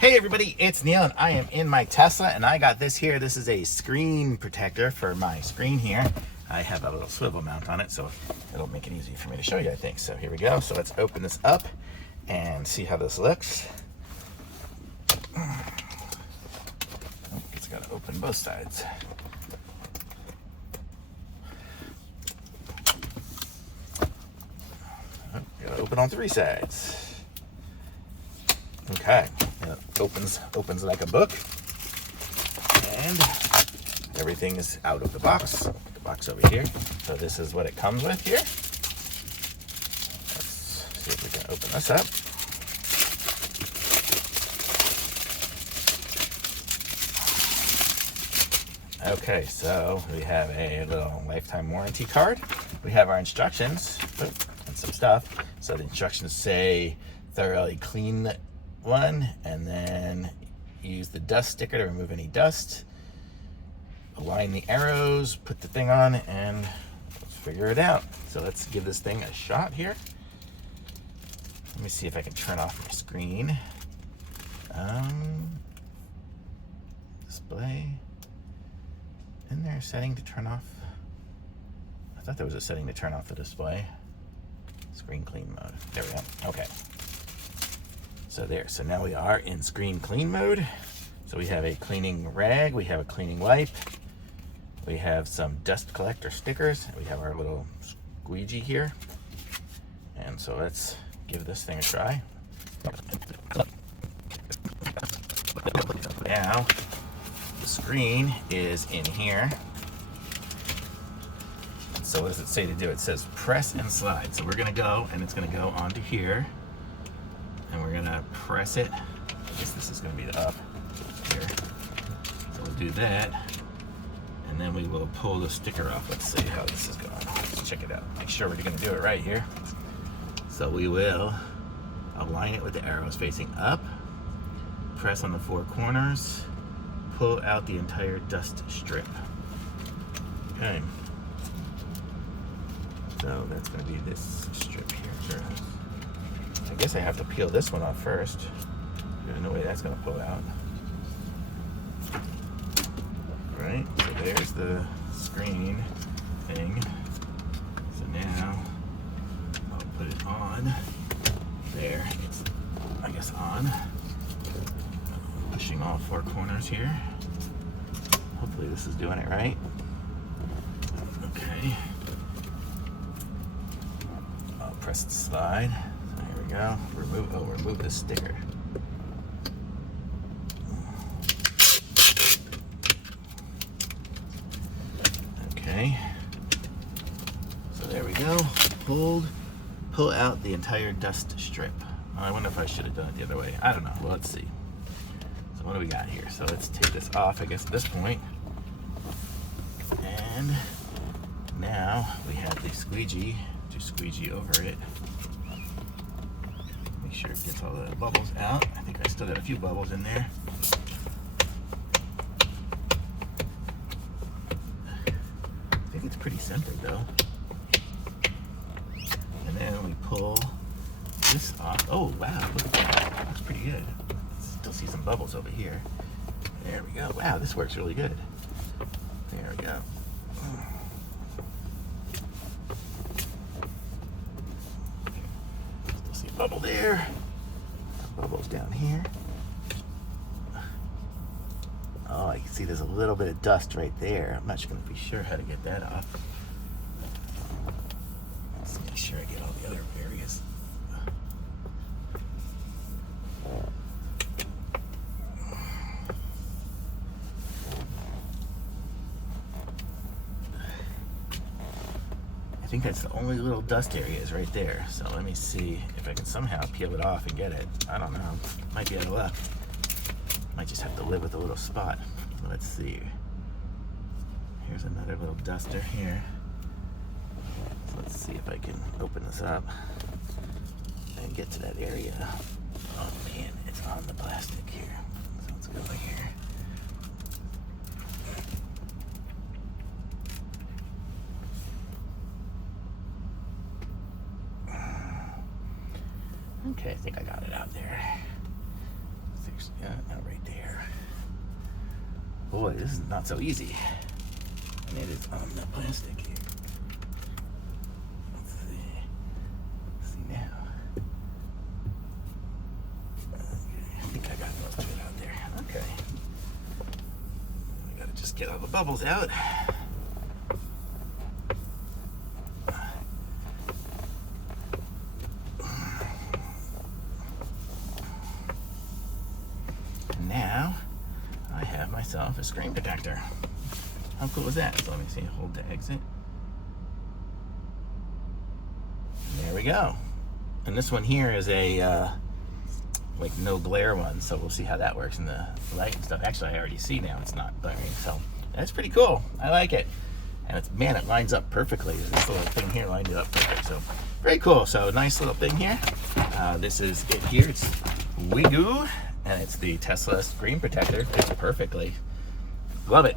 Hey everybody, it's Neil and I am in my Tesla and I got this here. This is a screen protector for my screen here. I have a little swivel mount on it, so it'll make it easy for me to show you, I think. So here we go. So let's open this up and see how this looks. Oh, it's got to open both sides. Oh, got to open on three sides. Okay, it opens like a book, and everything is out of the box. Put the box over here. So this is what it comes with here. Let's see if we can open this up. Okay, so we have a little lifetime warranty card. We have our instructions and some stuff. So the instructions say thoroughly clean one, and then use the dust sticker to remove any dust, align the arrows, put the thing on, and let's figure it out. So let's give this thing a shot here. Let me see if I can turn off my screen. Display. Isn't there a setting to turn off? I thought there was a setting to turn off the display. Screen clean mode. There we go. Okay. So there, so now we are in screen clean mode. So we have a cleaning rag, we have a cleaning wipe, we have some dust collector stickers, we have our little squeegee here. And so let's give this thing a try. Now, the screen is in here. So what does it say to do? It says press and slide. So we're gonna go, and it's gonna go onto here. And we're gonna press it. I guess this is gonna be the up here. So we'll do that. And then we will pull the sticker off. Let's see how this is going. Let's check it out. Make sure we're gonna do it right here. So we will align it with the arrows facing up, press on the four corners, pull out the entire dust strip. Okay. So that's gonna be this strip here. I guess I have to peel this one off first. There's no way that's gonna pull out. Right, so there's the screen thing. So now I'll put it on. There, it's, I guess, on. Pushing all four corners here. Hopefully this is doing it right. Okay. I'll press the slide. There we go. Remove the sticker. Okay. So there we go. Pull out the entire dust strip. I wonder if I should have done it the other way. I don't know. Well, let's see. So what do we got here? So let's take this off, I guess, at this point. And now we have the squeegee to squeegee over it. Make sure it gets all the bubbles out. I think I still got a few bubbles in there. I think it's pretty centered though. And then we pull this off. Oh wow, look at that. That looks pretty good. Still see some bubbles over here. There we go. Wow, this works really good. There we go. Still see a bubble there. Bubbles down here. Oh, I can see there's a little bit of dust right there. I'm not going to be sure how to get that off. Let's make sure I get all the other areas. I think that's the only little dust areas right there. So let me see if I can somehow peel it off and get it. I don't know. Might be out of luck. Might just have to live with a little spot. Let's see. Here's another little duster here. So let's see if I can open this up and get to that area. Oh man, it's on the plastic here. So let's go here. Okay, I think I got it out there. works. Yeah, now right there. Boy, this is not so easy. And it is on the plastic here. Let's see. Let's see now. Okay, I think I got most of it out there. Okay. I gotta just get all the bubbles out. Now I have myself a screen protector. How cool is that? So let me see, hold to exit. There we go. And this one here is a like no glare one, so we'll see how that works in the light and stuff. Actually, I already see now it's not glaring, so that's pretty cool. I like it. And it's, man, it lines up perfectly. This little thing here lined it up perfect, so very cool. So nice little thing here. This is it here. It's Wigoo, and it's the Tesla screen protector. Fits perfectly. Love it.